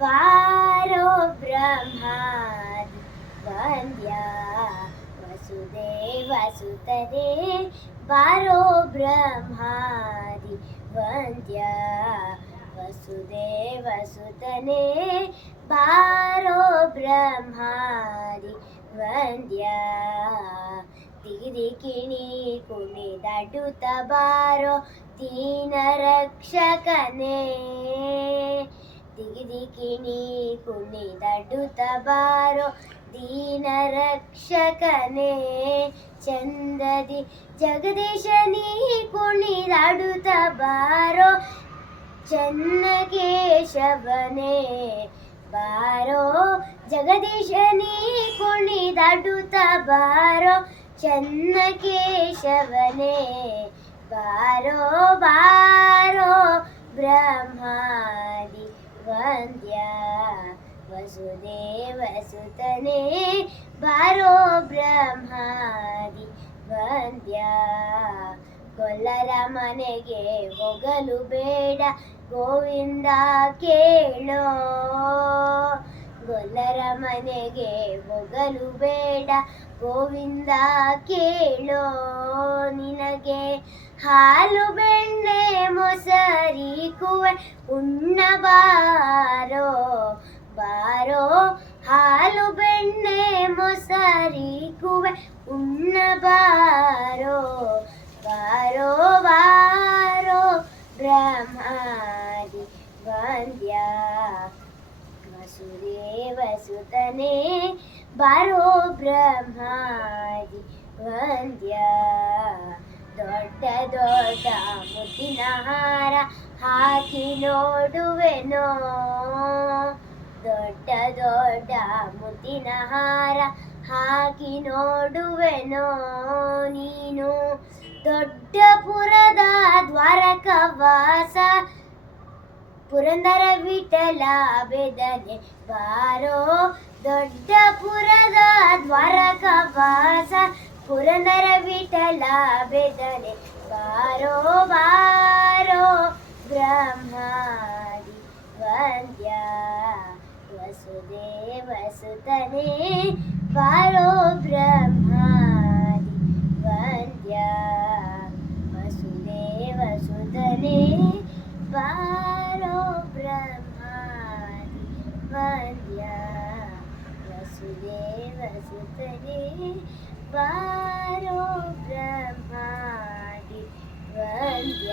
ಬಾರೋ ಬ್ರಹ್ಮಾದಿ ವಂದ್ಯ ವಸುದೇವ ಸುತನೇ ಬಾರೋ ಬ್ರಹ್ಮಾದಿ ವಂದ್ಯ ವಸುದೇವ ಸುತನೇ ಬಾರೋ ಬ್ರಹ್ಮಾದಿ ವಂದ್ಯ ದಿಗಿದಿಕಿಣಿ ಕುಣಿದಾಡುತ್ತ ಬಾರೋ ದೀನ ರಕ್ಷಕನೇ ದಿಗಿದಿಕಿಣಿ ಕುಣಿದಾಡುತ್ತ ಬಾರೋ ದೀನ ರಕ್ಷಕನೇ ಚಂದದಿ ಜಗದೀಶ ನೀ ಕುಣಿದಾಡುತ್ತ ಬಾರೋ ಚನ್ನಕೇಶವನೇ ಬಾರೋ ಜಗದೀಶ ನೀ ಕುಣಿದಾಡುತ್ತ ಬಾರೋ ಚನ್ನಕೇಶವನೇ ಬಾರೋ ಬಾರೋ ಬ್ರಹ್ಮಾದಿ ವಂದ್ಯ ವಸುದೇವ ಸುತನೇ ಬಾರೋ ಬ್ರಹ್ಮಾದಿ ವಂದ್ಯ ಗೊಲ್ಲರ ಮನೆಗೆ ಹೋಗಲು ಬೇಡ ಗೋವಿಂದ ಕೇಳೋ ಗೊಲ್ಲರ ಮನೆಗೆ ಹೋಗಲು ಬೇಡ ಗೋವಿಂದ ಕೇಳೋ ನಿನಗೆ ಹಾಲು ಬೆಣ್ಣೆ ಮೊಸರಿ ಕುವೆ ಉಣ್ಣಬಾರೋ ಬಾರೋ ಹಾಲು ಬೆಣ್ಣೆ ಮೊಸರಿ ಕುವೆ ಉಣ್ಣಬಾರೋ ಬಾರೋ ಬಾರೋ ಬ್ರಹ್ಮಾದಿ ವಂದ್ಯ ವಸುದೇವ ಸುತನೇ ಬಾರೋ ಬ್ರಹ್ಮಾದಿ ವಂದ್ಯ ದೊಡ್ಡ ದೊಡ್ಡ ಮುತ್ತಿನ ಹಾರ ಹಾಕಿ ನೋಡುವೆನೋ ದೊಡ್ಡ ದೊಡ್ಡ ಮುತ್ತಿನ ಹಾರ ಹಾಕಿ ನೋಡುವೆನೋ ನೀನು ದೊಡ್ಡಪುರದ ದ್ವಾರಕವಾಸ ಪುರಂದರ ವಿಠಲ ಬೇದನೆ ಬಾರೋ ದೊಡ್ಡಪುರದ ದ್ವಾರಕವಾಸ ಪುರಂದರ ವಿಠಲ ಬೇದನೆ ಬಾರೋ ಬಾರೋ ಬ್ರಹ್ಮಾದಿ ವಂದ್ಯ ವಸುದೇವ ಸುತನೇ ಬಾರೋ ಬ್ರಹ್ಮಾದಿ ವಂದ್ಯ ವಸುದೇವ ಸುತನೇ ಬಾರೋ ಬ್ರಹ್ಮಾದಿ ವಂದ್ಯ ವಸುದೇವ ಸುತನೇ ಬಾರೋ ಬ್ರಹ್ಮಾದಿ ವಂದ್ಯ.